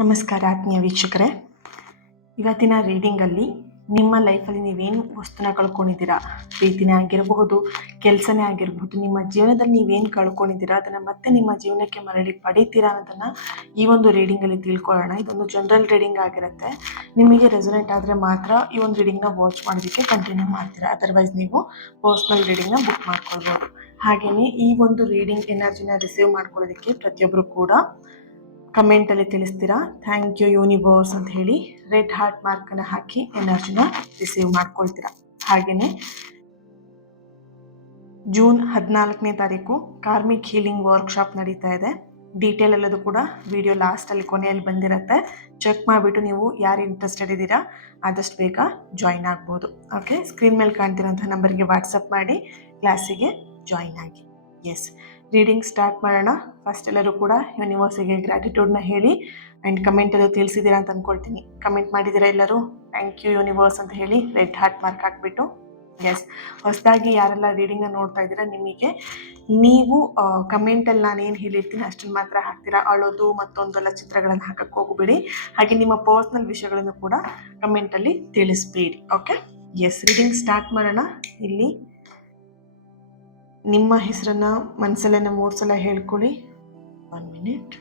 ನಮಸ್ಕಾರ ಆತ್ಮೀಯ ವೀಕ್ಷಕರೇ. ಇವತ್ತಿನ ರೀಡಿಂಗಲ್ಲಿ ನಿಮ್ಮ ಲೈಫಲ್ಲಿ ನೀವೇನು ವಸ್ತುನ ಕಳ್ಕೊಂಡಿದ್ದೀರಾ, ಪ್ರೀತಿನೇ ಆಗಿರಬಹುದು, ಕೆಲಸನೇ ಆಗಿರಬಹುದು, ನಿಮ್ಮ ಜೀವನದಲ್ಲಿ ನೀವೇನು ಕಳ್ಕೊಂಡಿದ್ದೀರಾ ಅದನ್ನು ಮತ್ತೆ ನಿಮ್ಮ ಜೀವನಕ್ಕೆ ಮರಳಿ ಪಡಿತೀರಾ ಅನ್ನೋದನ್ನು ಈ ಒಂದು ರೀಡಿಂಗಲ್ಲಿ ತಿಳ್ಕೊಳ್ಳೋಣ. ಇದೊಂದು ಜನರಲ್ ರೀಡಿಂಗ್ ಆಗಿರುತ್ತೆ. ನಿಮಗೆ ರೆಸೊನೇಟ್ ಆದರೆ ಮಾತ್ರ ಈ ಒಂದು ರೀಡಿಂಗ್ನ ವಾಚ್ ಮಾಡೋದಕ್ಕೆ ಕಂಟಿನ್ಯೂ ಮಾಡ್ತೀರಾ, ಅದರ್ವೈಸ್ ನೀವು ಪರ್ಸ್ನಲ್ ರೀಡಿಂಗ್ನ ಬುಕ್ ಮಾಡ್ಕೊಳ್ಬೋದು. ಹಾಗೆಯೇ ಈ ಒಂದು ರೀಡಿಂಗ್ ಎನರ್ಜಿನ ರಿಸೀವ್ ಮಾಡ್ಕೊಳ್ಳೋದಕ್ಕೆ ಪ್ರತಿಯೊಬ್ಬರು ಕೂಡ ಕಮೆಂಟಲ್ಲಿ ತಿಳಿಸ್ತೀರಾ ಥ್ಯಾಂಕ್ ಯು ಯೂನಿವರ್ಸ್ ಅಂತ ಹೇಳಿ ರೆಡ್ ಹಾರ್ಟ್ ಮಾರ್ಕನ್ನು ಹಾಕಿ ಎನರ್ಜಿನ ರಿಸೀವ್ ಮಾಡ್ಕೊಳ್ತೀರಾ. ಹಾಗೆಯೇ ಜೂನ್ 14ನೇ ತಾರೀಕು ಕಾರ್ಮಿಕ್ ಹೀಲಿಂಗ್ ವರ್ಕ್ಶಾಪ್ ನಡೀತಾ ಇದೆ. ಡೀಟೇಲ್ ಎಲ್ಲದು ಕೂಡ ವಿಡಿಯೋ ಲಾಸ್ಟಲ್ಲಿ ಕೊನೆಯಲ್ಲಿ ಬಂದಿರುತ್ತೆ. ಚೆಕ್ ಮಾಡಿಬಿಟ್ಟು ನೀವು ಯಾರು ಇಂಟ್ರೆಸ್ಟೆಡ್ ಇದ್ದೀರಾ ಆದಷ್ಟು ಬೇಗ ಜಾಯಿನ್ ಆಗ್ಬೋದು. ಓಕೆ, ಸ್ಕ್ರೀನ್ ಮೇಲೆ ಕಾಣ್ತಿರೋಂಥ ನಂಬರ್ಗೆ ವಾಟ್ಸಪ್ ಮಾಡಿ ಕ್ಲಾಸಿಗೆ ಜಾಯಿನ್ ಆಗಿ. ಎಸ್, ರೀಡಿಂಗ್ ಸ್ಟಾರ್ಟ್ ಮಾಡೋಣ. ಫಸ್ಟ್ ಎಲ್ಲರೂ ಕೂಡ ಯೂನಿವರ್ಸಿಗೆ ಗ್ರ್ಯಾಟಿಟ್ಯೂಡ್ನ ಹೇಳಿ ಆ್ಯಂಡ್ ಕಮೆಂಟಲ್ಲಿ ತಿಳಿಸಿದ್ದೀರಾ ಅಂತ ಅಂದ್ಕೊಳ್ತೀನಿ. ಕಮೆಂಟ್ ಮಾಡಿದ್ದೀರಾ ಎಲ್ಲರೂ ಥ್ಯಾಂಕ್ ಯು ಯೂನಿವರ್ಸ್ ಅಂತ ಹೇಳಿ ರೆಡ್ ಹಾರ್ಟ್ ಮಾರ್ಕ್ ಹಾಕ್ಬಿಟ್ಟು. ಎಸ್, ಹೊಸದಾಗಿ ಯಾರೆಲ್ಲ ರೀಡಿಂಗ್ನ ನೋಡ್ತಾ ಇದ್ದೀರಾ ನಿಮಗೆ ನೀವು ಕಮೆಂಟಲ್ಲಿ ನಾನು ಏನು ಹೇಳಿರ್ತೀನಿ ಅಷ್ಟನ್ನು ಮಾತ್ರ ಹಾಕ್ತೀರಾ. ಅಳೋದು ಮತ್ತೊಂದೆಲ್ಲ ಚಿತ್ರಗಳನ್ನು ಹಾಕಕ್ಕೆ ಹೋಗಬೇಡಿ. ಹಾಗೆ ನಿಮ್ಮ ಪರ್ಸ್ನಲ್ ವಿಷಯಗಳನ್ನು ಕೂಡ ಕಮೆಂಟಲ್ಲಿ ತಿಳಿಸ್ಬೇಡಿ. ಓಕೆ, ಎಸ್, ರೀಡಿಂಗ್ ಸ್ಟಾರ್ಟ್ ಮಾಡೋಣ. ಇಲ್ಲಿ ನಿಮ್ಮ ಹೆಸರನ್ನ ಮನಸ್ಸಲ್ಲೇ 3 ಸಲ ಹೇಳ್ಕೊಳ್ಳಿ. 1 ಮಿನಿಟ್.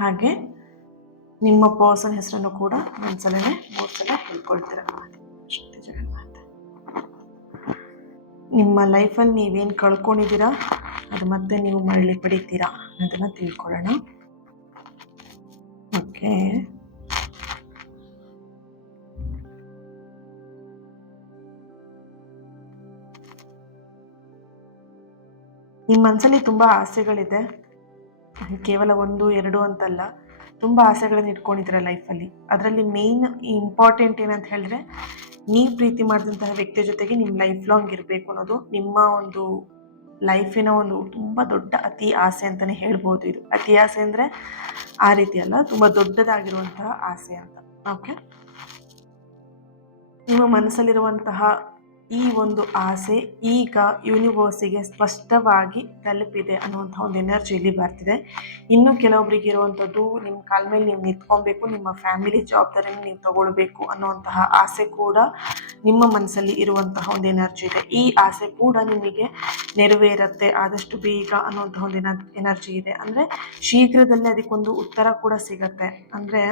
ಹಾಗೆ ನಿಮ್ಮ ಪರ್ಸನ್ ಹೆಸರನ್ನು ಕೂಡ ಮನಸ್ಸಲ್ಲೇ 3 ಸಲ ಹೇಳ್ಕೊಳ್ತೀರ. ಜಗನ್ಮಾತೆ, ನಿಮ್ಮ ಲೈಫಲ್ಲಿ ನೀವೇನು ಕಳ್ಕೊಂಡಿದ್ದೀರಾ ಅದು ಮತ್ತೆ ನೀವು ಮರಳಿ ಪಡಿತೀರಾ ಅನ್ನೋದನ್ನ ತಿಳ್ಕೊಳ್ಳೋಣ. ಓಕೆ, ನಿಮ್ಮ ಮನಸ್ಸಲ್ಲಿ ತುಂಬ ಆಸೆಗಳಿದೆ. ಕೇವಲ 1, 2 ಅಂತಲ್ಲ, ತುಂಬ ಆಸೆಗಳನ್ನು ಇಟ್ಕೊಂಡಿದ್ದೀರ ಲೈಫಲ್ಲಿ. ಅದರಲ್ಲಿ ಮೇನ್ ಇಂಪಾರ್ಟೆಂಟ್ ಏನಂತ ಹೇಳಿದ್ರೆ ನೀವು ಪ್ರೀತಿ ಮಾಡಿದಂತಹ ವ್ಯಕ್ತಿಯ ಜೊತೆಗೆ ನಿಮ್ಮ ಲೈಫ್ ಲಾಂಗ್ ಇರಬೇಕು ಅನ್ನೋದು ನಿಮ್ಮ ಒಂದು ಲೈಫಿನ ಒಂದು ತುಂಬ ದೊಡ್ಡ ಅತಿ ಆಸೆ ಅಂತಲೇ ಹೇಳ್ಬೋದು. ಇದು ಅತಿ ಆಸೆ ಅಂದರೆ ಆ ರೀತಿ ಅಲ್ಲ, ತುಂಬ ದೊಡ್ಡದಾಗಿರುವಂತಹ ಆಸೆ ಅಂತ. ಓಕೆ, ನಿಮ್ಮ ಮನಸ್ಸಲ್ಲಿರುವಂತಹ ಈ ಒಂದು ಆಸೆ ಈಗ ಯೂನಿವರ್ಸಿಗೆ ಸ್ಪಷ್ಟವಾಗಿ ತಲುಪಿದೆ ಅನ್ನುವಂಥ ಒಂದು ಎನರ್ಜಿ ಇಲ್ಲಿ ಬರ್ತಿದೆ. ಇನ್ನು ಕೆಲವೊಬ್ಬರಿಗೆ ಇರುವಂಥದ್ದು ನಿಮ್ಮ ಕಾಲ ಮೇಲೆ ನೀವು ನಿಂತ್ಕೊಬೇಕು, ನಿಮ್ಮ ಫ್ಯಾಮಿಲಿ ಜವಾಬ್ದಾರಿನ ನೀವು ತಗೊಳ್ಬೇಕು ಅನ್ನುವಂತಹ ಆಸೆ ಕೂಡ ನಿಮ್ಮ ಮನಸ್ಸಲ್ಲಿ ಇರುವಂತಹ ಒಂದು ಎನರ್ಜಿ ಇದೆ. ಈ ಆಸೆ ಕೂಡ ನಿಮಗೆ ನೆರವೇರುತ್ತೆ ಆದಷ್ಟು ಬೇಗ ಅನ್ನುವಂತಹ ಒಂದು ಎನರ್ಜಿ ಇದೆ. ಅಂದರೆ ಶೀಘ್ರದಲ್ಲೇ ಅದಕ್ಕೊಂದು ಉತ್ತರ ಕೂಡ ಸಿಗತ್ತೆ. ಅಂದರೆ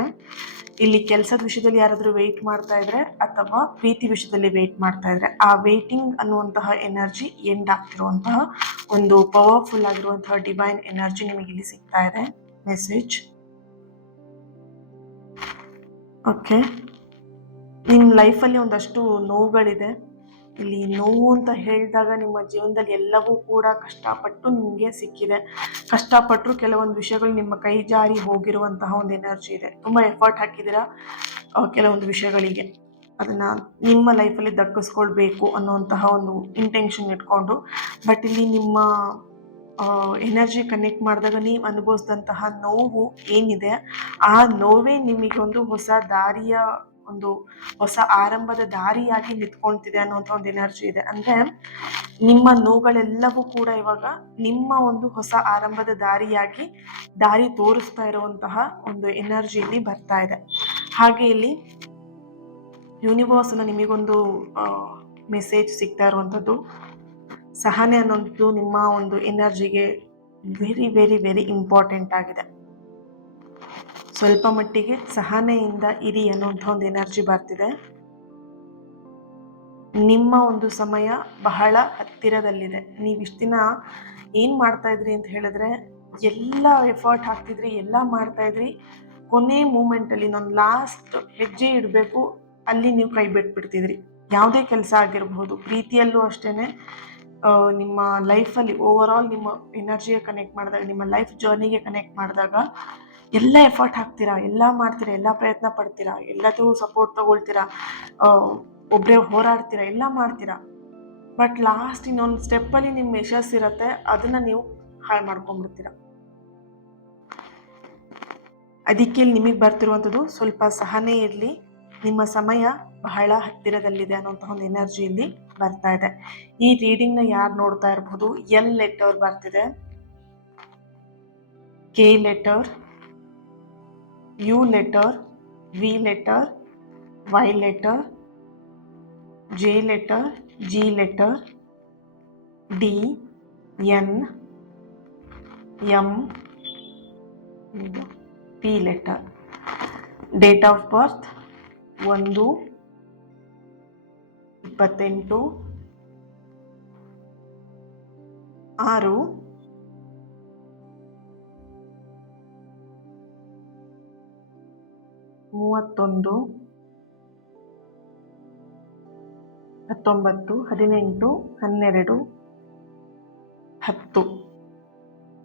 ಇಲ್ಲಿ ಕೆಲಸದ ವಿಷಯದಲ್ಲಿ ಯಾರಾದರೂ ವೆಯ್ಟ್ ಮಾಡ್ತಾ ಇದ್ರೆ ಅಥವಾ ಪ್ರೀತಿ ವಿಷಯದಲ್ಲಿ ವೆಯ್ಟ್ ಮಾಡ್ತಾ ಇದ್ರೆ ಆ ವೇಟಿಂಗ್ ಅನ್ನುವಂತಹ ಎನರ್ಜಿ ಎಂಡ್ ಆಗ್ತಿರುವಂತಹ ಒಂದು ಪವರ್ಫುಲ್ ಆಗಿರುವಂತಹ ಡಿವೈನ್ ಎನರ್ಜಿ ನಿಮಗೆ ಇಲ್ಲಿ ಸಿಗ್ತಾ ಇದೆ. ಮೆಸೇಜ್. ಓಕೆ, ನಿಮ್ಮ ಲೈಫಲ್ಲಿ ಒಂದಷ್ಟು ನೋವುಗಳಿದೆ. ಇಲ್ಲಿ ನೋವು ಅಂತ ಹೇಳಿದಾಗ ನಿಮ್ಮ ಜೀವನದಲ್ಲಿ ಎಲ್ಲವೂ ಕೂಡ ಕಷ್ಟಪಟ್ಟು ನಿಮಗೆ ಸಿಕ್ಕಿದೆ. ಕಷ್ಟಪಟ್ಟರು ಕೆಲವೊಂದು ವಿಷಯಗಳು ನಿಮ್ಮ ಕೈ ಜಾರಿ ಹೋಗಿರುವಂತಹ ಒಂದು ಎನರ್ಜಿ ಇದೆ. ತುಂಬ ಎಫರ್ಟ್ ಹಾಕಿದ್ದೀರಾ ಕೆಲವೊಂದು ವಿಷಯಗಳಿಗೆ, ಅದನ್ನು ನಿಮ್ಮ ಲೈಫಲ್ಲಿ ದಕ್ಕಿಸ್ಕೊಳ್ಬೇಕು ಅನ್ನುವಂತಹ ಒಂದು ಇಂಟೆನ್ಷನ್ ಇಟ್ಕೊಂಡು. ಬಟ್ ಇಲ್ಲಿ ನಿಮ್ಮ ಎನರ್ಜಿ ಕನೆಕ್ಟ್ ಮಾಡಿದಾಗ ನೀವು ಅನುಭವಿಸಿದಂತಹ ನೋವು ಏನಿದೆ ಆ ನೋವೇ ನಿಮಗೆ ಒಂದು ಹೊಸ ದಾರಿಯ ಒಂದು ಹೊಸ ಆರಂಭದ ದಾರಿಯಾಗಿ ನಿಂತ್ಕೊಳ್ತಿದೆ ಅನ್ನುವಂಥ ಒಂದು ಎನರ್ಜಿ ಇದೆ. ಅಂದರೆ ನಿಮ್ಮ ನೋವುಗಳೆಲ್ಲವೂ ಕೂಡ ಇವಾಗ ನಿಮ್ಮ ಒಂದು ಹೊಸ ಆರಂಭದ ದಾರಿ ತೋರಿಸ್ತಾ ಇರುವಂತಹ ಒಂದು ಎನರ್ಜಿಯಲ್ಲಿ ಬರ್ತಾ ಇದೆ. ಹಾಗೆ ಇಲ್ಲಿ ಯೂನಿವರ್ಸ್ನ ನಿಮಗೊಂದು ಮೆಸೇಜ್ ಸಿಗ್ತಾ ಇರುವಂಥದ್ದು ಸಹನೆ ಅನ್ನೋದು ನಿಮ್ಮ ಒಂದು ಎನರ್ಜಿಗೆ ವೆರಿ ವೆರಿ ವೆರಿ ಇಂಪಾರ್ಟೆಂಟ್ ಆಗಿದೆ. ಸ್ವಲ್ಪ ಮಟ್ಟಿಗೆ ಸಹನೆಯಿಂದ ಇರಿ ಅನ್ನುವಂಥ ಒಂದು ಎನರ್ಜಿ ಬರ್ತಿದೆ. ನಿಮ್ಮ ಒಂದು ಸಮಯ ಬಹಳ ಹತ್ತಿರದಲ್ಲಿದೆ. ನೀವು ಇಷ್ಟು ದಿನ ಏನು ಮಾಡ್ತಾ ಇದ್ರಿ ಅಂತ ಹೇಳಿದ್ರೆ ಎಲ್ಲ ಎಫರ್ಟ್ ಹಾಕ್ತಿದ್ರಿ, ಎಲ್ಲ ಮಾಡ್ತಾ ಇದ್ರಿ. ಕೊನೆ ಮೂಮೆಂಟಲ್ಲಿ ನಾನು ಲಾಸ್ಟ್ ಹೆಜ್ಜೆ ಇಡಬೇಕು, ಅಲ್ಲಿ ನೀವು ಕೈ ಬಿಟ್ಬಿಡ್ತಿದ್ರಿ. ಯಾವುದೇ ಕೆಲಸ ಆಗಿರಬಹುದು, ಪ್ರೀತಿಯಲ್ಲೂ ಅಷ್ಟೇ, ನಿಮ್ಮ ಲೈಫಲ್ಲಿ ಓವರ್ ಆಲ್ ನಿಮ್ಮ ಎನರ್ಜಿಗೆ ಕನೆಕ್ಟ್ ಮಾಡಿದಾಗ, ನಿಮ್ಮ ಲೈಫ್ ಜರ್ನಿಗೆ ಕನೆಕ್ಟ್ ಮಾಡಿದಾಗ ಎಲ್ಲ ಎಫರ್ಟ್ ಹಾಕ್ತೀರಾ, ಎಲ್ಲ ಮಾಡ್ತೀರಾ, ಎಲ್ಲ ಪ್ರಯತ್ನ ಪಡ್ತೀರಾ, ಎಲ್ಲದೂ ಸಪೋರ್ಟ್ ತಗೊಳ್ತೀರಾ, ಒಬ್ಬರೇ ಹೋರಾಡ್ತೀರಾ, ಎಲ್ಲ ಮಾಡ್ತೀರಾ. ಬಟ್ ಲಾಸ್ಟ್ ಇನ್ನೊಂದು ಸ್ಟೆಪ್ಪಲ್ಲಿ ನಿಮ್ಮ ಯಶಸ್ಸಿರುತ್ತೆ, ಅದನ್ನು ನೀವು ಹಾಳು ಮಾಡ್ಕೊಂಡ್ಬಿಡ್ತೀರ. ಅದಕ್ಕೆ ನಿಮಗೆ ಬರ್ತಿರುವಂಥದ್ದು ಸ್ವಲ್ಪ ಸಹನೆ ಇರಲಿ, ನಿಮ್ಮ ಸಮಯ ಬಹಳ ಹತ್ತಿರದಲ್ಲಿದೆ ಅನ್ನೋಂಥ ಒಂದು ಎನರ್ಜಿಯಲ್ಲಿ ಬರ್ತಾ ಇದೆ. ಈ ರೀಡಿಂಗ್ನ ಯಾರು ನೋಡ್ತಾ ಇರ್ಬೋದು, ಎಲ್ ಲೆಟರ್ ಬರ್ತಿದೆ. K letter, U letter, V letter, Y letter, J letter, G letter, D, N, M, P letter. Date of birth 1, 6, 6, 19, 12,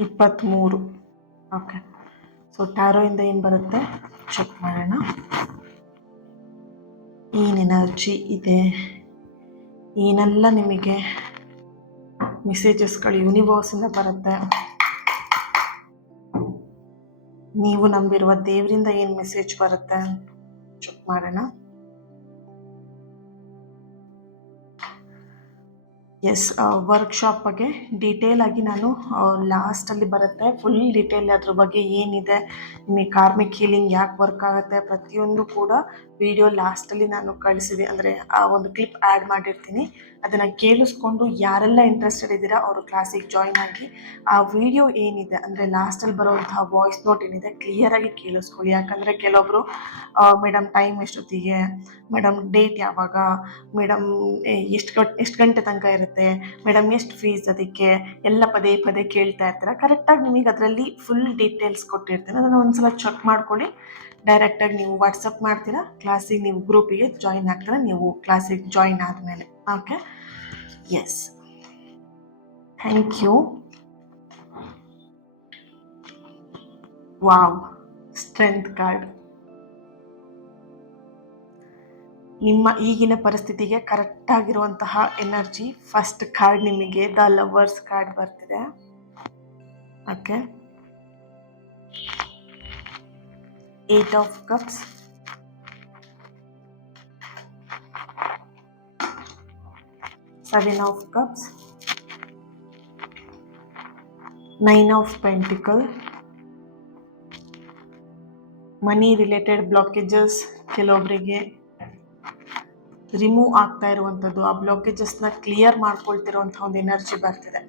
18, okay. So ಟ್ಯಾರೋಯಿಂದ ಏನು ಬರುತ್ತೆ ಚೆಕ್ ಮಾಡೋಣ. ಏನು ಎನರ್ಜಿ ಇದೆ, ಏನೆಲ್ಲ ನಿಮಗೆ ಮೆಸೇಜಸ್ಗಳು ಯೂನಿವರ್ಸಿಂದ ಬರುತ್ತೆ, ನೀವು ನಂಬಿರುವ ದೇವರಿಂದ ಏನು ಮೆಸೇಜ್ ಬರುತ್ತೆ ಚೆಕ್ ಮಾಡೋಣ. ಎಸ್, ವರ್ಕ್ಶಾಪ್ ಬಗ್ಗೆ ಡೀಟೇಲ್ ಆಗಿ ನಾನು ಲಾಸ್ಟಲ್ಲಿ ಬರುತ್ತೆ, ಫುಲ್ ಡೀಟೇಲ್ ಅದ್ರ ಬಗ್ಗೆ ಏನಿದೆ, ನಿಮಗೆ ಕಾರ್ಮಿಕ್ ಹೀಲಿಂಗ್ ಯಾಕೆ ವರ್ಕ್ ಆಗುತ್ತೆ ಪ್ರತಿಯೊಂದು ಕೂಡ ವಿಡಿಯೋ ಲಾಸ್ಟಲ್ಲಿ ನಾನು ಕಳಿಸಿದೆ, ಅಂದರೆ ಆ ಒಂದು ಕ್ಲಿಪ್ ಆ್ಯಡ್ ಮಾಡಿರ್ತೀನಿ. ಅದನ್ನು ಕೇಳಿಸ್ಕೊಂಡು ಯಾರೆಲ್ಲ ಇಂಟ್ರೆಸ್ಟೆಡ್ ಇದ್ದೀರಾ ಅವರು ಕ್ಲಾಸಿಗೆ ಜಾಯ್ನ್ ಆಗಿ ಆ ವಿಡಿಯೋ ಏನಿದೆ, ಅಂದರೆ ಲಾಸ್ಟಲ್ಲಿ ಬರುವಂತಹ ವಾಯ್ಸ್ ನೋಟ್ ಏನಿದೆ ಕ್ಲಿಯರಾಗಿ ಕೇಳಿಸ್ಕೊಳ್ಳಿ. ಯಾಕಂದರೆ ಕೆಲವೊಬ್ಬರು ಮೇಡಮ್ ಟೈಮ್ ಎಷ್ಟೊತ್ತಿಗೆ, ಮೇಡಮ್ ಡೇಟ್ ಯಾವಾಗ, ಮೇಡಮ್ ಎಷ್ಟು ಗಂಟೆ ತನಕ ಇರುತ್ತೆ, ಮೇಡಮ್ ಎಷ್ಟು ಫೀಸ್, ಅದಕ್ಕೆ ಎಲ್ಲ ಪದೇ ಪದೇ ಕೇಳ್ತಾ ಇರ್ತಾರೆ. ಕರೆಕ್ಟಾಗಿ ನಿಮಗೆ ಅದರಲ್ಲಿ ಫುಲ್ ಡೀಟೇಲ್ಸ್ ಕೊಟ್ಟಿರ್ತೀನಿ, ಅದನ್ನು ಒಂದ್ಸಲ ಚೆಕ್ ಮಾಡ್ಕೊಳ್ಳಿ. ಡೈರೆಕ್ಟಾಗಿ ನೀವು ವಾಟ್ಸಪ್ ಮಾಡ್ತೀರಾ, ಕ್ಲಾಸಿಗೆ ನೀವು ಗ್ರೂಪಿಗೆ ಜಾಯಿನ್ ಆಗ್ತೀರಾ ನೀವು ಕ್ಲಾಸಿಗೆ ಜಾಯಿನ್ ಆದಮೇಲೆ. Okay, yes, thank you. Wow, strength card ನಿಮ್ಮ ಈಗಿನ ಪರಿಸ್ಥಿತಿಗೆ ಕರೆಕ್ಟ್ ಆಗಿರುವಂತಹ ಎನರ್ಜಿ. ಫಸ್ಟ್ ಕಾರ್ಡ್ ನಿಮಗೆ ದ ಲವರ್ಸ್ ಕಾರ್ಡ್ ಬರ್ತಿದೆ. Okay, 8 of cups, 7 of cups, 9 of pentacle. Money related blockages ಕೆಲವೊಬ್ಬರಿಗೆ ರಿಮೂವ್ ಆಗ್ತಾ ಇರುವಂಥದ್ದು, ಆ ಬ್ಲಾಕೇಜಸ್ನ ಕ್ಲಿಯರ್ ಮಾಡ್ಕೊಳ್ತಿರುವಂಥ ಒಂದು ಎನರ್ಜಿ ಬರ್ತಿದೆ.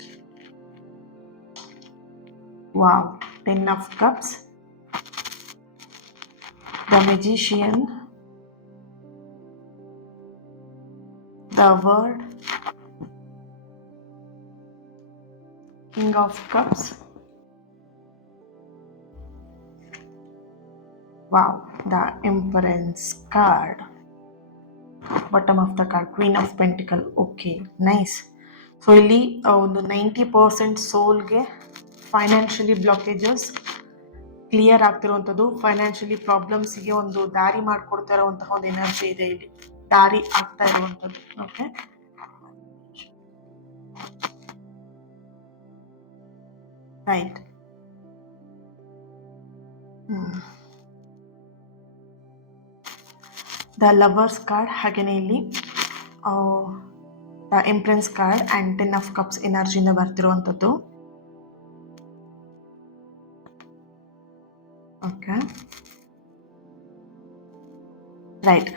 Wow, 10 of cups, the magician, the word, king of cups. Wow, the empress card, bottom of the card, queen of pentacle. Okay, nice. So ಇಲ್ಲಿ ಒಂದು 90% ಸೋಲ್ಗೆ ಫೈನಾನ್ಷಿಯಲಿ ಬ್ಲಾಕೇಜಸ್ ಕ್ಲಿಯರ್ ಆಗ್ತಿರುವಂಥದ್ದು, ಫೈನಾನ್ಷಿಯಲಿ ಪ್ರಾಬ್ಲಮ್ಸಿಗೆ ಒಂದು ದಾರಿ ಮಾಡಿಕೊಡ್ತಾ ಇರುವಂತಹ ಒಂದು ಎನರ್ಜಿ ಇದೆ, ಇಲ್ಲಿ ದಾರಿ ಆಗ್ತಾ ಇರುವಂಥದ್ದು. Okay, right. The lovers card, ಹಾಗೆಯೇ ಇಲ್ಲಿ the empress card and 10 of cups ಎನರ್ಜಿಯಿಂದ ಬರ್ತಿರುವಂಥದ್ದು. Okay, right.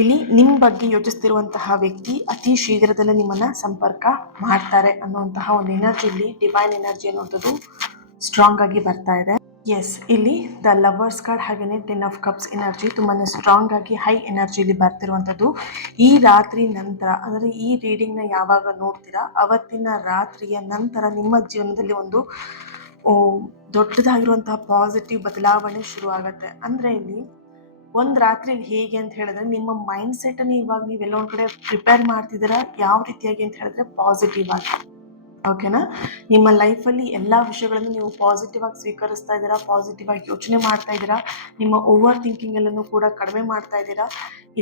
ಇಲ್ಲಿ ನಿಮ್ಮ ಬಗ್ಗೆ ಯೋಚಿಸ್ತಿರುವಂತಹ ವ್ಯಕ್ತಿ ಅತಿ ಶೀಘ್ರದಲ್ಲೇ ನಿಮ್ಮನ್ನ ಸಂಪರ್ಕ ಮಾಡ್ತಾರೆ ಅನ್ನುವಂತಹ ಒಂದು ಎನರ್ಜಿ, ಇಲ್ಲಿ ಡಿವೈನ್ ಎನರ್ಜಿ ಅನ್ನುವಂಥದ್ದು ಸ್ಟ್ರಾಂಗ್ ಆಗಿ ಬರ್ತಾ ಇದೆ. ಎಸ್, ಇಲ್ಲಿ ದ ಲವರ್ಸ್ ಕಾರ್ಡ್ ಹಾಗೆಯೇ 10 of cups ಎನರ್ಜಿ ತುಂಬಾ ಸ್ಟ್ರಾಂಗ್ ಆಗಿ ಹೈ ಎನರ್ಜಿಲಿ ಬರ್ತಿರುವಂಥದ್ದು. ಈ ರಾತ್ರಿ ನಂತರ, ಅಂದರೆ ಈ ರೀಡಿಂಗ್ನ ಯಾವಾಗ ನೋಡ್ತೀರಾ ಅವತ್ತಿನ ರಾತ್ರಿಯ ನಂತರ ನಿಮ್ಮ ಜೀವನದಲ್ಲಿ ಒಂದು ದೊಡ್ಡದಾಗಿರುವಂತಹ ಪಾಸಿಟಿವ್ ಬದಲಾವಣೆ ಶುರು ಆಗುತ್ತೆ. ಅಂದರೆ ಇಲ್ಲಿ ಒಂದು ರಾತ್ರಿಯಲ್ಲಿ ಹೇಗೆ ಅಂತ ಹೇಳಿದ್ರೆ, ನಿಮ್ಮ ಮೈಂಡ್ ಸೆಟ್ಟನ್ನು ಇವಾಗ ನೀವೆಲ್ಲ ಒಂದು ಕಡೆ ಪ್ರಿಪೇರ್ ಮಾಡ್ತಿದ್ದೀರಾ ಯಾವ ರೀತಿಯಾಗಿ ಅಂತ ಹೇಳಿದ್ರೆ ಪಾಸಿಟಿವ್ ಆಗಿ. ಓಕೆನಾ, ನಿಮ್ಮ ಲೈಫಲ್ಲಿ ಎಲ್ಲ ವಿಷಯಗಳನ್ನು ನೀವು ಪಾಸಿಟಿವ್ ಆಗಿ ಸ್ವೀಕರಿಸ್ತಾ ಇದ್ದೀರಾ, ಪಾಸಿಟಿವ್ ಆಗಿ ಯೋಚನೆ ಮಾಡ್ತಾ ಇದ್ದೀರಾ, ನಿಮ್ಮ ಓವರ್ ಥಿಂಕಿಂಗ್ ಎಲ್ಲನೂ ಕೂಡ ಕಡಿಮೆ ಮಾಡ್ತಾ ಇದ್ದೀರಾ.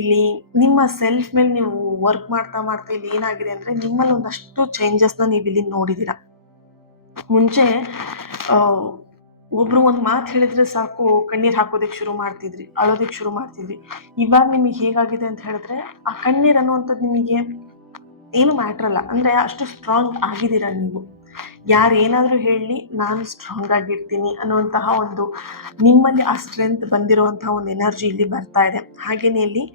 ಇಲ್ಲಿ ನಿಮ್ಮ ಸೆಲ್ಫ್ ಮೇಲೆ ನೀವು ವರ್ಕ್ ಮಾಡ್ತಾ ಮಾಡ್ತಾ ಇಲ್ಲಿ ಏನಾಗಿದೆ ಅಂದರೆ ನಿಮ್ಮಲ್ಲಿ ಒಂದಷ್ಟು ಚೇಂಜಸ್ನ ನೀವು ಇಲ್ಲಿ ನೋಡಿದ್ದೀರಾ. ಮುಂಚೆ ಒಬ್ರು ಒಂದು ಮಾತು ಹೇಳಿದ್ರೆ ಸಾಕು ಕಣ್ಣೀರು ಹಾಕೋದಕ್ಕೆ ಶುರು ಮಾಡ್ತಿದ್ರಿ, ಅಳೋದಕ್ಕೆ ಶುರು ಮಾಡ್ತಿದ್ರಿ. ಇವಾಗ ನಿಮಗೆ ಹೇಗಾಗಿದೆ ಅಂತ ಹೇಳಿದ್ರೆ ಆ ಕಣ್ಣೀರು ಅನ್ನುವಂಥದ್ದು ನಿಮಗೆ ಏನು ಮ್ಯಾಟ್ರ್ ಅಲ್ಲ, ಅಂದರೆ ಅಷ್ಟು ಸ್ಟ್ರಾಂಗ್ ಆಗಿದ್ದೀರಾ ನೀವು. ಯಾರೇನಾದರೂ ಹೇಳಲಿ ನಾನು ಸ್ಟ್ರಾಂಗ್ ಆಗಿರ್ತೀನಿ ಅನ್ನುವಂತಹ ಒಂದು ನಿಮ್ಮಲ್ಲಿ ಆ ಸ್ಟ್ರೆಂತ್ ಬಂದಿರುವಂತಹ ಒಂದು ಎನರ್ಜಿ ಇಲ್ಲಿ ಬರ್ತಾ ಇದೆ. ಹಾಗೆಯೇ ಇಲ್ಲಿ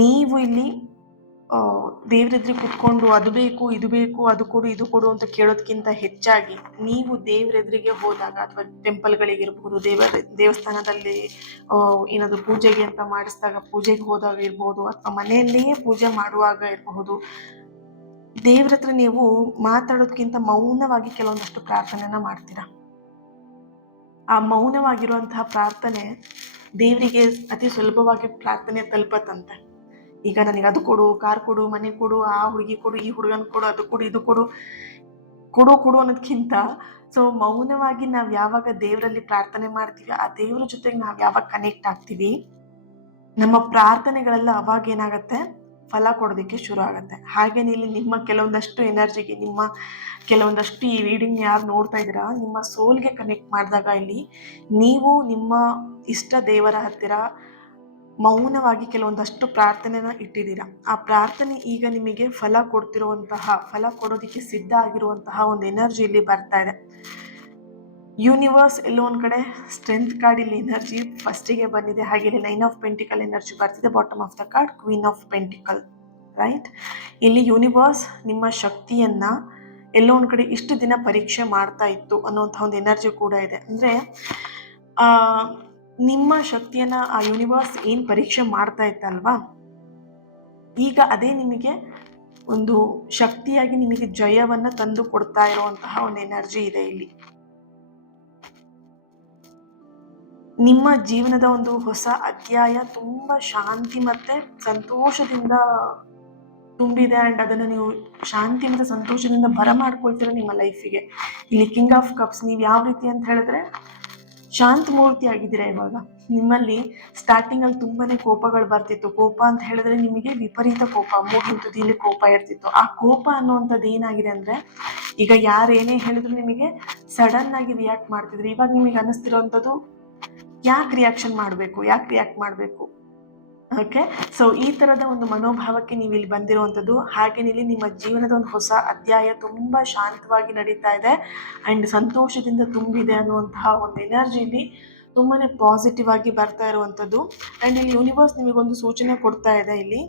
ನೀವು ಇಲ್ಲಿ ದೇವ್ರೆದುರು ಕುತ್ಕೊಂಡು ಅದು ಬೇಕು ಇದು ಬೇಕು ಅದು ಕೊಡು ಇದು ಕೊಡು ಅಂತ ಕೇಳೋದಕ್ಕಿಂತ ಹೆಚ್ಚಾಗಿ ನೀವು ದೇವ್ರೆದುರಿಗೆ ಹೋದಾಗ ಅಥವಾ ಟೆಂಪಲ್ಗಳಿಗಿರ್ಬೋದು, ದೇವಸ್ಥಾನದಲ್ಲಿ ಏನಾದರೂ ಪೂಜೆಗೆ ಅಂತ ಮಾಡಿಸಿದಾಗ ಪೂಜೆಗೆ ಹೋದಾಗ ಇರ್ಬೋದು, ಅಥವಾ ಮನೆಯಲ್ಲಿಯೇ ಪೂಜೆ ಮಾಡುವಾಗ ಇರಬಹುದು, ದೇವ್ರ ಹತ್ರ ನೀವು ಮಾತಾಡೋದಕ್ಕಿಂತ ಮೌನವಾಗಿ ಕೆಲವೊಂದಷ್ಟು ಪ್ರಾರ್ಥನೆನ ಮಾಡ್ತೀರಾ. ಆ ಮೌನವಾಗಿರುವಂತಹ ಪ್ರಾರ್ಥನೆ ದೇವರಿಗೆ ಅತಿ ಸುಲಭವಾಗಿ ಪ್ರಾರ್ಥನೆ ತಲುಪತ್ತಂತೆ. ಈಗ ನನಗೆ ಅದು ಕೊಡು, ಕಾರ್ ಕೊಡು, ಮನೆ ಕೊಡು, ಆ ಹುಡುಗಿ ಕೊಡು, ಈ ಹುಡುಗನ ಕೊಡು, ಅದು ಕೊಡು, ಇದು ಕೊಡು, ಕೊಡು ಕೊಡು ಅನ್ನೋದಕ್ಕಿಂತ ಸೊ ಮೌನವಾಗಿ ನಾವು ಯಾವಾಗ ದೇವರಲ್ಲಿ ಪ್ರಾರ್ಥನೆ ಮಾಡ್ತೀವಿ, ಆ ದೇವ್ರ ಜೊತೆಗೆ ನಾವು ಯಾವಾಗ ಕನೆಕ್ಟ್ ಆಗ್ತೀವಿ, ನಮ್ಮ ಪ್ರಾರ್ಥನೆಗಳೆಲ್ಲ ಅವಾಗ ಏನಾಗತ್ತೆ, ಫಲ ಕೊಡೋದಕ್ಕೆ ಶುರು ಆಗುತ್ತೆ. ಹಾಗೇನೆ ಇಲ್ಲಿ ನಿಮ್ಮ ಕೆಲವೊಂದಷ್ಟು ಎನರ್ಜಿಗೆ, ನಿಮ್ಮ ಕೆಲವೊಂದಷ್ಟು ಈ ರೀಡಿಂಗ್ ಯಾರು ನೋಡ್ತಾ ಇದ್ದೀರಾ, ನಿಮ್ಮ ಸೋಲ್ಗೆ ಕನೆಕ್ಟ್ ಮಾಡಿದಾಗ ಇಲ್ಲಿ ನೀವು ನಿಮ್ಮ ಇಷ್ಟ ದೇವರ ಹತ್ತಿರ ಮೌನವಾಗಿ ಕೆಲವೊಂದಷ್ಟು ಪ್ರಾರ್ಥನೆನ ಇಟ್ಟಿದ್ದೀರಾ. ಆ ಪ್ರಾರ್ಥನೆ ಈಗ ನಿಮಗೆ ಫಲ ಕೊಡೋದಕ್ಕೆ ಸಿದ್ಧ ಆಗಿರುವಂತಹ ಒಂದು ಎನರ್ಜಿ ಇಲ್ಲಿ ಬರ್ತಾ ಇದೆ. ಯೂನಿವರ್ಸ್ ಎಲ್ಲೋ ಒಂದು ಕಡೆ ಸ್ಟ್ರೆಂತ್ ಕಾರ್ಡ್ ಇಲ್ಲಿ ಎನರ್ಜಿ ಫಸ್ಟಿಗೆ ಬಂದಿದೆ. ಹಾಗೆ ಇಲ್ಲಿ 9 ಆಫ್ ಪೆಂಟಿಕಲ್ ಎನರ್ಜಿ ಬರ್ತಿದೆ. Bottom of the card queen of pentacle, right. ಇಲ್ಲಿ ಯೂನಿವರ್ಸ್ ನಿಮ್ಮ ಶಕ್ತಿಯನ್ನ ಎಲ್ಲೋ ಒಂದು ಕಡೆ ಇಷ್ಟು ದಿನ ಪರೀಕ್ಷೆ ಮಾಡ್ತಾ ಇತ್ತು ಅನ್ನುವಂಥ ಒಂದು ಎನರ್ಜಿ ಕೂಡ ಇದೆ. ಅಂದರೆ ನಿಮ್ಮ ಶಕ್ತಿಯನ್ನ ಆ ಯೂನಿವರ್ಸ್ ಏನು ಪರೀಕ್ಷೆ ಮಾಡ್ತಾ ಇತ್ತಲ್ವಾ, ಈಗ ಅದೇ ನಿಮಗೆ ಒಂದು ಶಕ್ತಿಯಾಗಿ ನಿಮಗೆ ಜಯವನ್ನ ತಂದು ಕೊಡ್ತಾ ಇರುವಂತಹ ಒಂದು ಎನರ್ಜಿ ಇದೆ ಇಲ್ಲಿ. ನಿಮ್ಮ ಜೀವನದ ಒಂದು ಹೊಸ ಅಧ್ಯಾಯ ತುಂಬಾ ಶಾಂತಿ ಮತ್ತೆ ಸಂತೋಷದಿಂದ ತುಂಬಿದೆ. ಅಂಡ್ ಅದನ್ನು ನೀವು ಶಾಂತಿ ಮತ್ತು ಸಂತೋಷದಿಂದ ಬರಮಾಡ್ಕೊಳ್ತೀರ ನಿಮ್ಮ ಲೈಫಿಗೆ. ಇಲ್ಲಿ ಕಿಂಗ್ ಆಫ್ ಕಪ್ಸ್, ನೀವು ಯಾವ ರೀತಿ ಅಂತ ಹೇಳಿದ್ರೆ ಶಾಂತ ಮೂರ್ತಿ ಆಗಿದ್ದೀರಾ. ಇವಾಗ ನಿಮ್ಮಲ್ಲಿ ಸ್ಟಾರ್ಟಿಂಗ್ ಅಲ್ಲಿ ತುಂಬಾನೇ ಕೋಪಗಳು ಬರ್ತಿತ್ತು. ಕೋಪ ಅಂತ ಹೇಳಿದ್ರೆ ನಿಮಗೆ ವಿಪರೀತ ಕೋಪ, ಮೂಗಿನ ತುದಿಯಲ್ಲಿ ಕೋಪ ಇರ್ತಿತ್ತು. ಆ ಕೋಪ ಅನ್ನುವಂಥದ್ದು ಏನಾಗಿದೆ ಅಂದ್ರೆ, ಈಗ ಯಾರೇನೇ ಹೇಳಿದ್ರು ನಿಮಗೆ ಸಡನ್ ಆಗಿ ರಿಯಾಕ್ಟ್ ಮಾಡ್ತಿದ್ರು. ಇವಾಗ ನಿಮಗೆ ಅನ್ನಿಸ್ತಿರೋಂಥದ್ದು ಯಾಕೆ ರಿಯಾಕ್ಟ್ ಮಾಡಬೇಕು. ಓಕೆ, ಸೊ ಈ ತರದ ಒಂದು ಮನೋಭಾವಕ್ಕೆ ನೀವು ಇಲ್ಲಿ ಬಂದಿರುವಂಥದ್ದು. ಹಾಗೇನೆ ಇಲ್ಲಿ ನಿಮ್ಮ ಜೀವನದ ಒಂದು ಹೊಸ ಅಧ್ಯಾಯ ತುಂಬಾ ಶಾಂತವಾಗಿ ನಡೀತಾ ಇದೆ ಅಂಡ್ ಸಂತೋಷದಿಂದ ತುಂಬಿದೆ ಅನ್ನುವಂತಹ ಒಂದು ಎನರ್ಜಿ ಇಲ್ಲಿ ತುಂಬಾನೇ ಪಾಸಿಟಿವ್ ಆಗಿ ಬರ್ತಾ ಇರುವಂಥದ್ದು. ಅಂಡ್ ಇಲ್ಲಿ ಯೂನಿವರ್ಸ್ ನಿಮಗೊಂದು ಸೂಚನೆ ಕೊಡ್ತಾ ಇದೆ. ಇಲ್ಲಿ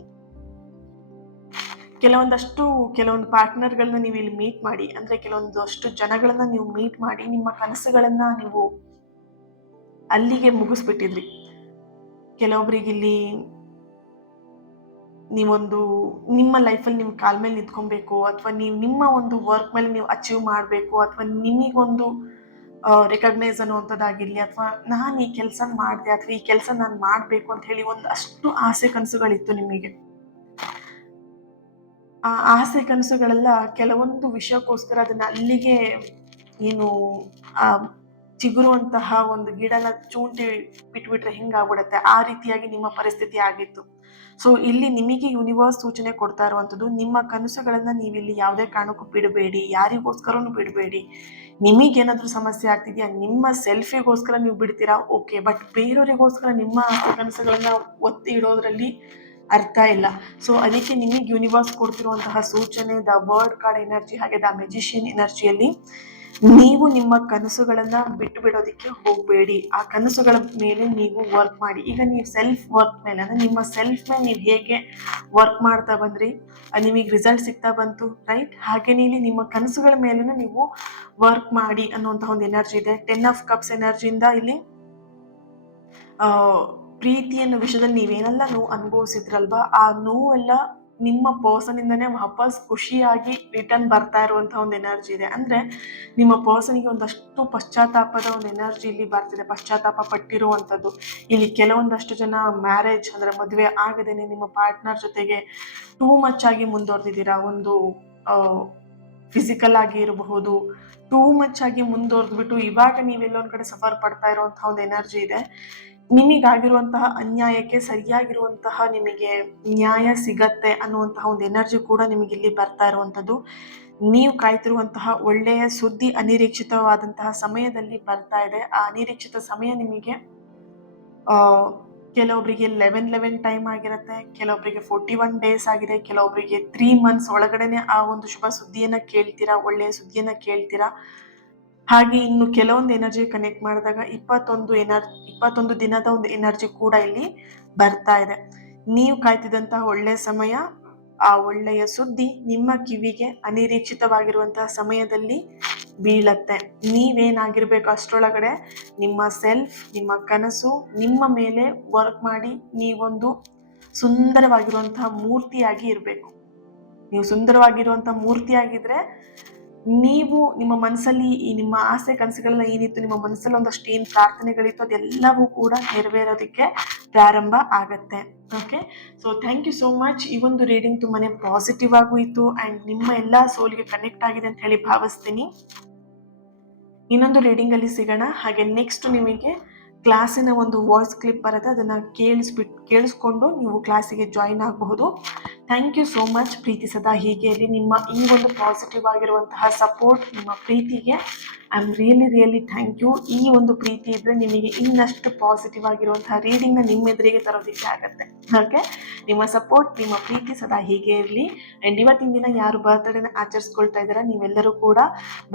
ಕೆಲವೊಂದು ಪಾರ್ಟ್ನರ್ಗಳನ್ನ ನೀವು ಇಲ್ಲಿ ಮೀಟ್ ಮಾಡಿ, ಅಂದ್ರೆ ಕೆಲವೊಂದಷ್ಟು ಜನಗಳನ್ನ ನೀವು ಮೀಟ್ ಮಾಡಿ ನಿಮ್ಮ ಕನಸುಗಳನ್ನ ನೀವು ಅಲ್ಲಿಗೆ ಮುಗಿಸ್ಬಿಟ್ಟಿದ್ರಿ. ಕೆಲವೊಬ್ರಿಗೆ ಇಲ್ಲಿ ನೀವೊಂದು ನಿಮ್ಮ ಲೈಫಲ್ಲಿ ನಿಮ್ಮ ಕಾಲ ಮೇಲೆ ನಿಂತ್ಕೊಬೇಕು, ಅಥವಾ ನೀವು ನಿಮ್ಮ ಒಂದು ವರ್ಕ್ ಮೇಲೆ ನೀವು ಅಚೀವ್ ಮಾಡಬೇಕು, ಅಥವಾ ನಿಮಗೊಂದು ರೆಕಗ್ನೈಸ್ ಅನ್ನುವಂಥದ್ದಾಗಿರಲಿ, ಅಥವಾ ನಾನು ಈ ಕೆಲಸ ಮಾಡಿದೆ ಅಥವಾ ಈ ಕೆಲಸ ನಾನು ಮಾಡಬೇಕು ಅಂತ ಹೇಳಿ ಒಂದಷ್ಟು ಆಸೆ ಕನಸುಗಳಿತ್ತು ನಿಮಗೆ. ಆ ಆಸೆ ಕನಸುಗಳೆಲ್ಲ ಕೆಲವೊಂದು ವಿಷಯಕ್ಕೋಸ್ಕರ ಅದನ್ನ ಅಲ್ಲಿಗೆ ಏನು ಚಿಗುರುವಂತಹ ಒಂದು ಗಿಡನ ಚೂಂಟಿ ಬಿಟ್ಬಿಟ್ರೆ ಹಿಂಗಾಗ್ಬಿಡತ್ತೆ, ಆ ರೀತಿಯಾಗಿ ನಿಮ್ಮ ಪರಿಸ್ಥಿತಿ ಆಗಿತ್ತು. ಸೊ ಇಲ್ಲಿ ನಿಮಗೆ ಯೂನಿವರ್ಸ್ ಸೂಚನೆ ಕೊಡ್ತಾ ಇರುವಂಥದ್ದು, ನಿಮ್ಮ ಕನಸುಗಳನ್ನ ನೀವಿಲ್ಲಿ ಯಾವುದೇ ಕಾರಣಕ್ಕೂ ಬಿಡಬೇಡಿ, ಯಾರಿಗೋಸ್ಕರನೂ ಬಿಡಬೇಡಿ. ನಿಮಗೇನಾದ್ರೂ ಸಮಸ್ಯೆ ಆಗ್ತಿದ್ಯಾ, ನಿಮ್ಮ ಸೆಲ್ಫಿಗೋಸ್ಕರ ನೀವು ಬಿಡ್ತೀರಾ ಓಕೆ, ಬಟ್ ಬೇರೆಯವರಿಗೋಸ್ಕರ ನಿಮ್ಮ ಕನಸುಗಳನ್ನ ಒತ್ತಿ ಇಡೋದ್ರಲ್ಲಿ ಅರ್ಥ ಇಲ್ಲ. ಸೊ ಅದಕ್ಕೆ ನಿಮಗೆ ಯೂನಿವರ್ಸ್ ಕೊಡ್ತಿರುವಂತಹ ಸೂಚನೆ ದ ವರ್ಡ್ ಕಾರ್ಡ್ ಎನರ್ಜಿ ಹಾಗೆ ದ ಮೆಜಿಷಿಯನ್ ಎನರ್ಜಿಯಲ್ಲಿ ನೀವು ನಿಮ್ಮ ಕನಸುಗಳನ್ನ ಬಿಟ್ಟು ಬಿಡೋದಕ್ಕೆ ಹೋಗಬೇಡಿ. ಆ ಕನಸುಗಳ ಮೇಲೆ ನೀವು ವರ್ಕ್ ಮಾಡಿ. ಈಗ ನೀವು ಸೆಲ್ಫ್ ವರ್ಕ್ ಮೇಲೆ ಅಂದ್ರೆ ನಿಮ್ಮ ಸೆಲ್ಫ್ ಮೇಲೆ ನೀವು ಹೇಗೆ ವರ್ಕ್ ಮಾಡ್ತಾ ಬಂದ್ರಿ, ನಿಮಗೆ ರಿಸಲ್ಟ್ ಸಿಗ್ತಾ ಬಂತು, ರೈಟ್. ಹಾಗೇನೇ ಇಲ್ಲಿ ನಿಮ್ಮ ಕನಸುಗಳ ಮೇಲೂ ನೀವು ವರ್ಕ್ ಮಾಡಿ ಅನ್ನುವಂತಹ ಒಂದು ಎನರ್ಜಿ ಇದೆ. 10 ಆಫ್ ಕಪ್ಸ್ ಎನರ್ಜಿಯಿಂದ ಇಲ್ಲಿ ಪ್ರೀತಿ ಅನ್ನೋ ವಿಷಯದಲ್ಲಿ ನೀವೇನೆಲ್ಲ ನೋವು ಅನುಭವಿಸಿದ್ರಲ್ವಾ, ಆ ನೋವೆಲ್ಲ ನಿಮ್ಮ ಪರ್ಸನ್ ಇಂದನೇ ವಾಪಸ್ ಖುಷಿಯಾಗಿ ರಿಟರ್ನ್ ಬರ್ತಾ ಇರುವಂತಹ ಒಂದು ಎನರ್ಜಿ ಇದೆ. ಅಂದ್ರೆ ನಿಮ್ಮ ಪರ್ಸನ್ಗೆ ಒಂದಷ್ಟು ಪಶ್ಚಾತ್ತಾಪದ ಒಂದು ಎನರ್ಜಿ ಇಲ್ಲಿ ಬರ್ತಿದೆ, ಪಶ್ಚಾತ್ತಾಪ ಪಟ್ಟಿರುವಂಥದ್ದು. ಇಲ್ಲಿ ಕೆಲವೊಂದಷ್ಟು ಜನ ಮ್ಯಾರೇಜ್ ಅಂದ್ರೆ ಮದುವೆ ಆಗದೇನೆ ನಿಮ್ಮ ಪಾರ್ಟ್ನರ್ ಜೊತೆಗೆ ಟೂ ಮಚ್ ಆಗಿ ಮುಂದುವರೆದಿದ್ದೀರಾ. ಒಂದು ಫಿಸಿಕಲ್ ಆಗಿ ಇರಬಹುದು, ಟೂ ಮಚ್ ಆಗಿ ಮುಂದುವರೆದ್ಬಿಟ್ಟು ಇವಾಗ ನೀವೆಲ್ಲೊಂದ್ ಕಡೆ ಸಫರ್ ಪಡ್ತಾ ಇರುವಂತಹ ಒಂದು ಎನರ್ಜಿ ಇದೆ. ನಿಮಗಾಗಿರುವಂತಹ ಅನ್ಯಾಯಕ್ಕೆ ಸರಿಯಾಗಿರುವಂತಹ ನಿಮಗೆ ನ್ಯಾಯ ಸಿಗತ್ತೆ ಅನ್ನುವಂತಹ ಒಂದು ಎನರ್ಜಿ ಕೂಡ ನಿಮಗೆ ಇಲ್ಲಿ ಬರ್ತಾ ಇರುವಂಥದ್ದು. ನೀವು ಕಾಯ್ತಿರುವಂತಹ ಒಳ್ಳೆಯ ಸುದ್ದಿ ಅನಿರೀಕ್ಷಿತವಾದಂತಹ ಸಮಯದಲ್ಲಿ ಬರ್ತಾ ಇದೆ. ಆ ಅನಿರೀಕ್ಷಿತ ಸಮಯ ನಿಮಗೆ ಕೆಲವೊಬ್ಬರಿಗೆ 11 ಟೈಮ್ ಆಗಿರುತ್ತೆ, ಕೆಲವೊಬ್ಬರಿಗೆ 41 ಡೇಸ್ ಆಗಿದೆ, ಕೆಲವೊಬ್ಬರಿಗೆ 3 ಮಂತ್ಸ್ ಒಳಗಡೆನೆ ಆ ಒಂದು ಶುಭ ಸುದ್ದಿಯನ್ನ ಕೇಳ್ತೀರಾ, ಒಳ್ಳೆಯ ಸುದ್ದಿಯನ್ನ ಕೇಳ್ತೀರಾ. ಹಾಗೆ ಇನ್ನು ಕೆಲವೊಂದು ಎನರ್ಜಿ ಕನೆಕ್ಟ್ ಮಾಡಿದಾಗ 21 ದಿನದ ಒಂದು ಎನರ್ಜಿ ಕೂಡ ಇಲ್ಲಿ ಬರ್ತಾ ಇದೆ. ನೀವು ಕಾಯ್ತಿದ್ದಂತಹ ಒಳ್ಳೆಯ ಸಮಯ, ಆ ಒಳ್ಳೆಯ ಸುದ್ದಿ ನಿಮ್ಮ ಕಿವಿಗೆ ಅನಿರೀಕ್ಷಿತವಾಗಿರುವಂತಹ ಸಮಯದಲ್ಲಿ ಬೀಳತ್ತೆ. ನೀವೇನಾಗಿರ್ಬೇಕು ಅಷ್ಟರೊಳಗಡೆ ನಿಮ್ಮ ಸೆಲ್ಫ್, ನಿಮ್ಮ ಕನಸು ನಿಮ್ಮ ಮೇಲೆ ವರ್ಕ್ ಮಾಡಿ ನೀವೊಂದು ಸುಂದರವಾಗಿರುವಂತಹ ಮೂರ್ತಿಯಾಗಿ ಇರಬೇಕು. ನೀವು ಸುಂದರವಾಗಿರುವಂತಹ ಮೂರ್ತಿಯಾಗಿದ್ರೆ ನೀವು ನಿಮ್ಮ ಮನಸ್ಸಲ್ಲಿ ಈ ನಿಮ್ಮ ಆಸೆ ಕನಸುಗಳೆಲ್ಲ ಏನಿತ್ತು, ನಿಮ್ಮ ಮನಸ್ಸಲ್ಲಿ ಒಂದಷ್ಟು ಏನು ಪ್ರಾರ್ಥನೆಗಳಿತ್ತು ಅದೆಲ್ಲವೂ ಕೂಡ ನೆರವೇರೋದಕ್ಕೆ ಪ್ರಾರಂಭ ಆಗತ್ತೆ. Okay, so thank you so much. ಈ ಒಂದು ರೀಡಿಂಗ್ ತುಂಬಾನೇ ಪಾಸಿಟಿವ್ ಆಗೂ ಇತ್ತು ಆ್ಯಂಡ್ ನಿಮ್ಮ ಎಲ್ಲ ಸೋಲ್ಗೆ ಕನೆಕ್ಟ್ ಆಗಿದೆ ಅಂತ ಹೇಳಿ ಭಾವಿಸ್ತೀನಿ. ಇನ್ನೊಂದು ರೀಡಿಂಗ್ ಅಲ್ಲಿ ಸಿಗೋಣ. ಹಾಗೆ ನೆಕ್ಸ್ಟ್ ನಿಮಗೆ ಕ್ಲಾಸಿನ ಒಂದು ವಾಯ್ಸ್ ಕ್ಲಿಪ್ ಬರುತ್ತೆ, ಅದನ್ನು ಕೇಳಿಸ್ಕೊಂಡು ನೀವು ಕ್ಲಾಸಿಗೆ ಜಾಯಿನ್ ಆಗಬಹುದು. Thank you so much. ಪ್ರೀತಿ ಸದಾ ಹೀಗೆ ಇರಲಿ. ನಿಮ್ಮ ಈ ಒಂದು ಪಾಸಿಟಿವ್ ಆಗಿರುವಂತಹ ಸಪೋರ್ಟ್, ನಿಮ್ಮ ಪ್ರೀತಿಗೆ I am really thank you. ಈ ಒಂದು ಪ್ರೀತಿ ಇದ್ದರೆ ನಿಮಗೆ ಇನ್ನಷ್ಟು ಪಾಸಿಟಿವ್ ಆಗಿರುವಂತಹ ರೀಡಿಂಗ್ನ ನಿಮ್ಮ ಎದುರಿಗೆ ತರೋದಕ್ಕೆ ಆಗುತ್ತೆ. ಓಕೆ, ನಿಮ್ಮ ಸಪೋರ್ಟ್, ನಿಮ್ಮ ಪ್ರೀತಿ ಸದಾ ಹೀಗೆ ಇರಲಿ. ಆ್ಯಂಡ್ ಇವತ್ತಿನ ದಿನ ಯಾರು ಬರ್ತ್ಡೇನ ಆಚರಿಸ್ಕೊಳ್ತಾ ಇದ್ದೀರಾ ನೀವೆಲ್ಲರೂ ಕೂಡ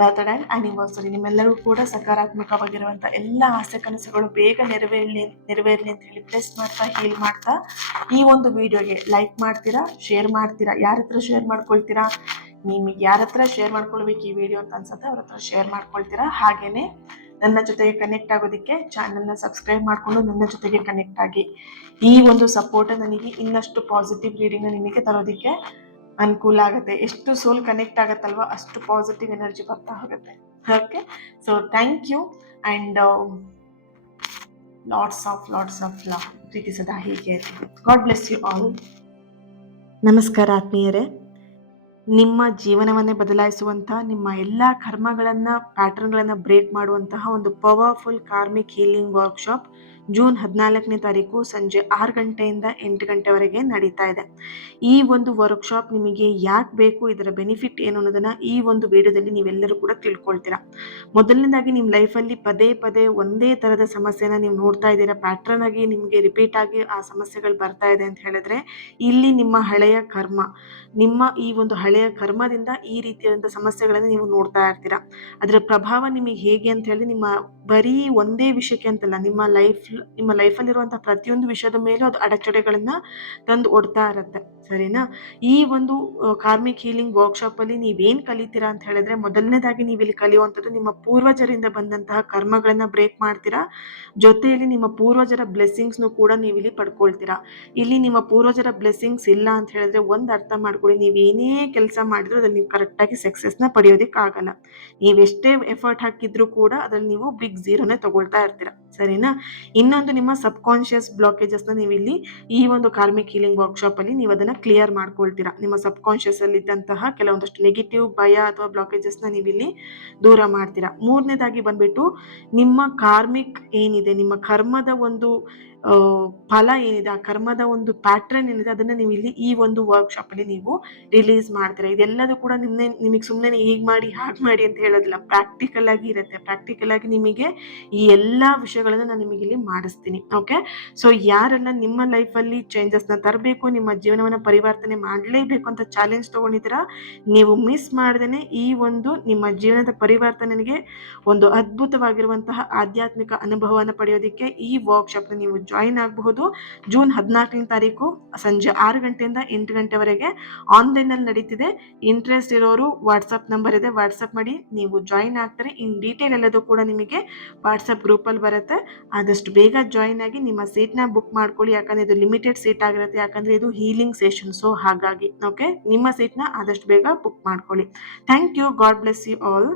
ಬರ್ತ್ಡೇ ಆ್ಯಂಡ್ ಆ್ಯನಿವರ್ಸರಿ ನಿಮ್ಮೆಲ್ಲರೂ ಕೂಡ ಸಕಾರಾತ್ಮಕವಾಗಿರುವಂಥ ಎಲ್ಲ ಆಸೆ ಕನಸುಗಳು ಬೇಗ ನೆರವೇರಲಿ ಅಂತ ಹೇಳಿ ಪ್ರೆಸ್ ಮಾಡ್ತಾ ಹೀಲ್ ಮಾಡ್ತಾ ಈ ಒಂದು ವಿಡಿಯೋಗೆ ಲೈಕ್ ಮಾಡ್ತೀರಾ, ಶೇರ್ ಮಾಡ್ತೀರಾ. ಯಾರ ಹತ್ರ ಶೇರ್ ಮಾಡ್ಕೊಳ್ತೀರಾ? ನಿಮಗೆ ಯಾರ ಹತ್ರ ಶೇರ್ ಮಾಡ್ಕೊಳ್ಬೇಕು ಈ ವಿಡಿಯೋ ಅಂತ ಅನ್ಸುತ್ತೆ ಅವ್ರ ಹತ್ರ ಶೇರ್ ಮಾಡ್ಕೊಳ್ತೀರಾ. ಹಾಗೇನೆ ನನ್ನ ಜೊತೆಗೆ ಕನೆಕ್ಟ್ ಆಗೋದಕ್ಕೆ ಚಾನಲ್ನ ಸಬ್ಸ್ಕ್ರೈಬ್ ಮಾಡಿಕೊಂಡು ನನ್ನ ಜೊತೆಗೆ ಕನೆಕ್ಟ್ ಆಗಿ. ಈ ಒಂದು ಸಪೋರ್ಟ್ ನನಗೆ ಇನ್ನಷ್ಟು ಪಾಸಿಟಿವ್ ರೀಡಿಂಗ್ನ ನಿಮಗೆ ತರೋದಕ್ಕೆ ಅನುಕೂಲ ಆಗುತ್ತೆ. ಎಷ್ಟು ಸೋಲ್ ಕನೆಕ್ಟ್ ಆಗುತ್ತಲ್ವ ಅಷ್ಟು ಪಾಸಿಟಿವ್ ಎನರ್ಜಿ ಬರ್ತಾ ಹೋಗುತ್ತೆ. Okay, so thank you and lots of love. ಪ್ರೀತಿ ಸದಾ ಹೀಗೆ. God bless you all. ನಮಸ್ಕಾರ ಆತ್ಮೀಯರೇ. ನಿಮ್ಮ ಜೀವನವನ್ನೇ ಬದಲಾಯಿಸುವಂತಹ, ನಿಮ್ಮ ಎಲ್ಲ ಕರ್ಮಗಳನ್ನು, ಪ್ಯಾಟರ್ನ್ಗಳನ್ನು ಬ್ರೇಕ್ ಮಾಡುವಂತಹ ಒಂದು powerful karmic healing workshop June 14ನೇ ತಾರೀಕು ಸಂಜೆ 6 ಗಂಟೆಯಿಂದ 8 ಗಂಟೆವರೆಗೆ ನಡೀತಾ ಇದೆ. ಈ ಒಂದು ವರ್ಕ್ಶಾಪ್ ನಿಮಗೆ ಯಾಕೆ ಬೇಕು, ಇದರ ಬೆನಿಫಿಟ್ ಏನು ಅನ್ನೋದನ್ನು ಈ ಒಂದು ವಿಡಿಯೋದಲ್ಲಿ ನೀವೆಲ್ಲರೂ ಕೂಡ ತಿಳ್ಕೊಳ್ತೀರಾ. ಮೊದಲನೇದಾಗಿ ನಿಮ್ಮ ಲೈಫಲ್ಲಿ ಪದೇ ಒಂದೇ ಥರದ ಸಮಸ್ಯೆನ ನೀವು ನೋಡ್ತಾ ಇದ್ದೀರಾ, ಪ್ಯಾಟ್ರನ್ ಆಗಿ ನಿಮಗೆ ರಿಪೀಟ್ ಆಗಿ ಆ ಸಮಸ್ಯೆಗಳು ಬರ್ತಾ ಇದೆ ಅಂತ ಹೇಳಿದ್ರೆ ಇಲ್ಲಿ ನಿಮ್ಮ ಹಳೆಯ ಕರ್ಮ, ನಿಮ್ಮ ಈ ಒಂದು ಹಳೆಯ ಕರ್ಮದಿಂದ ಈ ರೀತಿಯಾದಂಥ ಸಮಸ್ಯೆಗಳನ್ನು ನೀವು ನೋಡ್ತಾ ಇರ್ತೀರಾ. ಅದರ ಪ್ರಭಾವ ನಿಮಗೆ ಹೇಗೆ ಅಂತ ಹೇಳಿ ನಿಮ್ಮ ಬರೀ ಒಂದೇ ವಿಷಯಕ್ಕೆ ಅಂತಲ್ಲ, ನಿಮ್ಮ ಲೈಫಲ್ಲಿರುವಂಥ ಪ್ರತಿಯೊಂದು ವಿಷಯದ ಮೇಲೂ ಅದು ಅಡೆತಡೆಗಳನ್ನ ತಂದು ಒಡ್ತಾ ಇರುತ್ತೆ. ಸರಿನಾ? ಈ ಒಂದು ಕಾರ್ಮಿಕ್ ಹೀಲಿಂಗ್ ವರ್ಕ್ಶಾಪಲ್ಲಿ ನೀವೇನು ಕಲಿತೀರಾ ಅಂತ ಹೇಳಿದ್ರೆ, ಮೊದಲನೇದಾಗಿ ನೀವಿಲ್ಲಿ ಕಲಿಯುವಂಥದ್ದು ನಿಮ್ಮ ಪೂರ್ವಜರಿಂದ ಬಂದಂತಹ ಕರ್ಮಗಳನ್ನು ಬ್ರೇಕ್ ಮಾಡ್ತೀರಾ. ಜೊತೆಯಲ್ಲಿ ನಿಮ್ಮ ಪೂರ್ವಜರ ಬ್ಲೆಸ್ಸಿಂಗ್ಸ್ನು ಕೂಡ ನೀವಿಲ್ಲಿ ಪಡ್ಕೊಳ್ತೀರಾ. ಇಲ್ಲಿ ನಿಮ್ಮ ಪೂರ್ವಜರ ಬ್ಲೆಸ್ಸಿಂಗ್ಸ್ ಇಲ್ಲ ಅಂತ ಹೇಳಿದ್ರೆ ಒಂದು ಅರ್ಥ ಮಾಡ್ಕೊಳ್ಳಿ, ನೀವೇನೇ ಕೆಲಸ ಮಾಡಿದ್ರು ಅದ್ರಲ್ಲಿ ನೀವು ಕರೆಕ್ಟಾಗಿ ಸಕ್ಸಸ್ನ ಪಡೆಯೋದಕ್ಕಾಗಲ್ಲ. ನೀವೆಷ್ಟೇ ಎಫರ್ಟ್ ಹಾಕಿದ್ರು ಕೂಡ ಅದ್ರಲ್ಲಿ ನೀವು ಬಿಗ್ ಝೀರೋನೇ ತಗೊಳ್ತಾ ಇರ್ತೀರ. ಸರಿನಾ? ಇನ್ನೊಂದು ನಿಮ್ಮ ಸಬ್ ಕಾನ್ಷಿಯಸ್ ಬ್ಲಾಕೇಜಸ್ನ ನೀವಿಲ್ಲಿ ಈ ಒಂದು ಕಾರ್ಮಿಕ್ ಹೀಲಿಂಗ್ ವರ್ಕ್ಶಾಪಲ್ಲಿ ನೀವು ಅದನ್ನು ಕ್ಲಿಯರ್ ಮಾಡ್ಕೊಳ್ತೀರಾ. ನಿಮ್ಮ ಸಬ್ ಕಾನ್ಷಿಯಸ್ ಅಲ್ಲಿ ಇದ್ದಂತಹ ಕೆಲವೊಂದಷ್ಟು ನೆಗೆಟಿವ್ ಭಯ ಅಥವಾ ಬ್ಲಾಕೇಜಸ್ನ ನೀವಿಲ್ಲಿ ದೂರ ಮಾಡ್ತೀರಾ. ಮೂರನೇದಾಗಿ ಬಂದ್ಬಿಟ್ಟು ನಿಮ್ಮ ಕಾರ್ಮಿಕ್ ಏನಿದೆ, ನಿಮ್ಮ ಕರ್ಮದ ಒಂದು ಫಲ ಏನಿದೆ, ಆ ಕರ್ಮದ ಒಂದು ಪ್ಯಾಟ್ರನ್ ಏನಿದೆ ಅದನ್ನು ನೀವು ಇಲ್ಲಿ ಈ ಒಂದು ವರ್ಕ್ಶಾಪಲ್ಲಿ ನೀವು ರಿಲೀಸ್ ಮಾಡ್ತೀರಾ. ಇದೆಲ್ಲದೂ ಕೂಡ ನಿಮಗೆ ಸುಮ್ಮನೆ ಹೀಗೆ ಮಾಡಿ ಹಾಗೆ ಮಾಡಿ ಅಂತ ಹೇಳೋದಿಲ್ಲ, ಪ್ರಾಕ್ಟಿಕಲ್ ಆಗಿ ಇರುತ್ತೆ. ಪ್ರಾಕ್ಟಿಕಲ್ ಆಗಿ ನಿಮಗೆ ಈ ಎಲ್ಲ ವಿಷಯಗಳನ್ನು ನಾನು ನಿಮಗೆ ಇಲ್ಲಿ ಮಾಡಿಸ್ತೀನಿ. ಓಕೆ, ಸೊ ಯಾರೆಲ್ಲ ನಿಮ್ಮ ಲೈಫಲ್ಲಿ ಚೇಂಜಸ್ನ ತರಬೇಕು, ನಿಮ್ಮ ಜೀವನವನ್ನು ಪರಿವರ್ತನೆ ಮಾಡಲೇಬೇಕು ಅಂತ ಚಾಲೆಂಜ್ ತೊಗೊಂಡಿದ್ದೀರಾ, ನೀವು ಮಿಸ್ ಮಾಡ್ದೇ ಈ ಒಂದು ನಿಮ್ಮ ಜೀವನದ ಪರಿವರ್ತನೆಗೆ ಒಂದು ಅದ್ಭುತವಾಗಿರುವಂತಹ ಆಧ್ಯಾತ್ಮಿಕ ಅನುಭವವನ್ನು ಪಡೆಯೋದಕ್ಕೆ ಈ ವರ್ಕ್ಶಾಪ್ನ ನೀವು ಜಾಯಿನ್ ಆಗಬಹುದು. ಜೂನ್ 14ನೇ ತಾರೀಕು ಸಂಜೆ 6 ಗಂಟೆಯಿಂದ 8 ಗಂಟೆವರೆಗೆ ಆನ್ಲೈನಲ್ಲಿ ನಡೀತಿದೆ. ಇಂಟ್ರೆಸ್ಟ್ ಇರೋರು ವಾಟ್ಸಪ್ ನಂಬರ್ ಇದೆ, ವಾಟ್ಸಪ್ ಮಾಡಿ ನೀವು ಜಾಯಿನ್ ಆಗ್ತಾರೆ. ಇನ್ ಡೀಟೇಲ್ ಎಲ್ಲದೂ ಕೂಡ ನಿಮಗೆ ವಾಟ್ಸಪ್ ಗ್ರೂಪಲ್ಲಿ ಬರುತ್ತೆ. ಆದಷ್ಟು ಬೇಗ ಜಾಯಿನ್ ಆಗಿ ನಿಮ್ಮ ಸೀಟ್ನ ಬುಕ್ ಮಾಡ್ಕೊಳ್ಳಿ. ಯಾಕಂದರೆ ಇದು ಲಿಮಿಟೆಡ್ ಸೀಟ್ ಆಗಿರುತ್ತೆ, ಯಾಕಂದರೆ ಇದು ಹೀಲಿಂಗ್ ಸೆಷನ್. ಸೊ ಹಾಗಾಗಿ ಓಕೆ, ನಿಮ್ಮ ಸೀಟ್ನ ಆದಷ್ಟು ಬೇಗ ಬುಕ್ ಮಾಡ್ಕೊಳ್ಳಿ. Thank you. God bless you all.